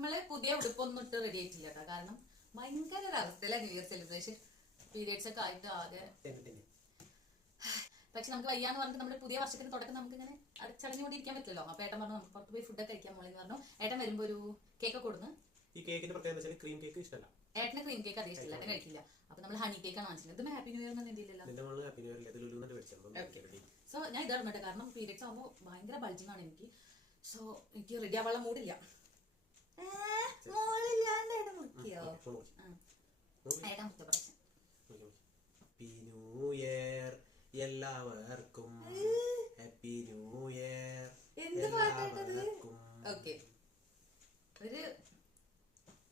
നമ്മൾ പുതിയ ഉടുപ്പൊന്നും ഇട്ട് റെഡി ആയിട്ടില്ല കേട്ടോ. കാരണം ഭയങ്കര ഒരു അവസ്ഥയിലാണ് ന്യൂ ഇയർ സെലിബ്രേഷൻ പീരിയഡ്സ് ഒക്കെ ആയിട്ട് ആകെ. പക്ഷെ നമുക്ക് വയ്യാന്ന് പറഞ്ഞിട്ട് നമ്മുടെ പുതിയ വർഷത്തിന് തുടക്കം നമുക്ക് ഇങ്ങനെ അടച്ചടഞ്ഞുകൊണ്ടിരിക്കാൻ പറ്റില്ലല്ലോ. അപ്പൊ ഏട്ടൻ പറഞ്ഞു നമുക്ക് പുറത്ത് പോയി ഫുഡൊക്കെ കഴിക്കാൻ പോലെ പറഞ്ഞു. ഏട്ടൻ വരുമ്പോ ഒരു കേക്ക് കൊടുന്ന്. ഈ കേക്കിന്റെ പ്രത്യേകത ക്രീം കേക്ക് ഇഷ്ടമല്ല ഏട്ടന് ക്രീം കേക്ക് അതേ ഇഷ്ടമല്ല കഴിക്കില്ല. അപ്പൊ നമ്മൾ ഹണി കേക്ക് ആണ് വാങ്ങിച്ചത് ഇത് ഹാപ്പി ന്യൂ ഇയർ ഒന്നും എന്തില്ലല്ലോ സോ ഞാൻ ഇതാണ് കേട്ടോ കാരണം പീരിയഡ്സ് ആകുമ്പോൾ ഭയങ്കര ബൾജിംഗ് ആണ് എനിക്ക്. സോ എനിക്ക് റെഡി ആവാനുള്ള മൂടില്ല മോളില്ലാണ്ട് മുക്കിയോ ന്യൂ ഇയർ എല്ലാവർക്കും. ഹാപ്പി ന്യൂ ഇയർ എന്ത് ഓക്കെ. ഒരു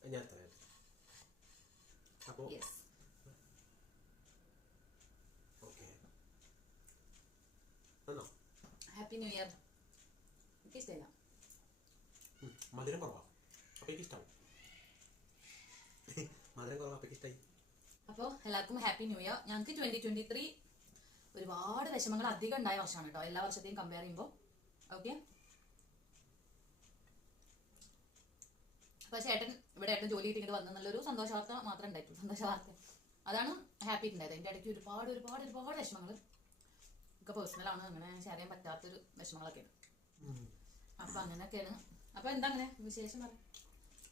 ഞാൻ അപ്പോ ഹാപ്പി ന്യൂ ഇയർ എനിക്ക് ഇഷ്ടമില്ല ഉം, മധുരം കുറവാ. അപ്പൊ ഇഷ്ടമാവും മധുരം കുറവ് അപ്പൊ ഇഷ്ടമായി അപ്പോൾ എല്ലാവർക്കും ഹാപ്പി ന്യൂ ഇയർ ഞങ്ങൾക്ക് ട്വന്റി ട്വന്റി ത്രീ ഒരുപാട് വിഷമങ്ങൾ അധികം ഉണ്ടായ വർഷമാണ് കേട്ടോ. എല്ലാ വർഷത്തെയും കമ്പയർ ചെയ്യുമ്പോൾ ഓക്കെ പക്ഷേ ചേട്ടൻ ഇവിടെ ഏട്ടൻ ജോലി കിട്ടിയിട്ട് വന്ന നല്ലൊരു സന്തോഷ വാർത്ത മാത്രമേ ഉണ്ടായിട്ടുള്ളൂ. സന്തോഷ വാർത്ത അതാണ് ഹാപ്പി ഉണ്ടായത് എന്റെ ഇടയ്ക്ക് ഒരുപാട് ഒരുപാട് ഒരുപാട് വിഷമങ്ങൾ ഒക്കെ പേഴ്സണലാണ് അങ്ങനെ ഷെയർ ചെയ്യാൻ പറ്റാത്തൊരു വിഷമങ്ങളൊക്കെ ഉണ്ട് അപ്പൊ അങ്ങനെയൊക്കെയാണ്. അപ്പൊ എന്താ അങ്ങനെ? വിശേഷം പറയാം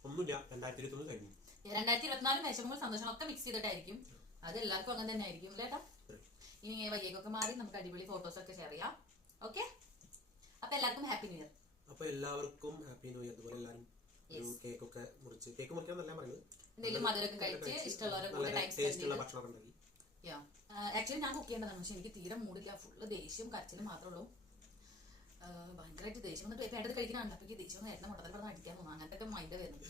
ഒന്നുമില്ല. രണ്ടായിരത്തി ഇരുപത്തി ഒന്ന് കഴിഞ്ഞു രണ്ടായിരത്തി ഇരുപത്തിനാല് വിഷമങ്ങൾ സന്തോഷങ്ങളൊക്കെ മിക്സ് ചെയ്തിട്ടായിരിക്കും. അത് എല്ലാവർക്കും അങ്ങനെ തന്നെ ആയിരിക്കും കേട്ടാ ഇനി വയ്യേക്കൊക്കെ മാറി നമുക്ക് അടിപൊളി ഫോട്ടോസ് ഒക്കെ ഷെയർ ചെയ്യാം. ഓക്കെ അപ്പൊ എല്ലാവർക്കും ഹാപ്പി ന്യൂ ഇയർ അപ്പൊ എല്ലാവർക്കും ഹാപ്പി ന്യൂ ഇയർ അതുപോലെ എല്ലാവരും കേക്ക് ഒക്കെ മുറിച്ച് കേക്ക് മുറിക്കാൻ നല്ല പറയുന്നത്. എന്തെങ്കിലും മധുരമൊക്കെ കഴിച്ച് ഇഷ്ടമുള്ളവരെ കൂടെ നല്ല ടൈം സ്പെൻഡ് ചെയ്ത്. ഭക്ഷണമൊക്കെ ഉണ്ടാക്കി. ആക്ച്വലി ഞാൻ കുക്ക് ചെയ്യേണ്ടതാണ്. പക്ഷെ എനിക്ക് തീരെ മൂടില്ല. ഫുള്ള് ദേഷ്യം കരച്ചിലും മാത്രമേ ഉള്ളൂ. ഭയങ്കരമായിട്ട് ദേഷ്യം വന്നിട്ട് വേണ്ടത് കഴിക്കാനുണ്ട് അപ്പൊ ദേഷ്യം നേരത്തെ മുട്ടത്തിൽ പറഞ്ഞ് അടിക്കാൻ തോന്നുന്നു അങ്ങനത്തെ മൈൻഡ് വരുന്നത്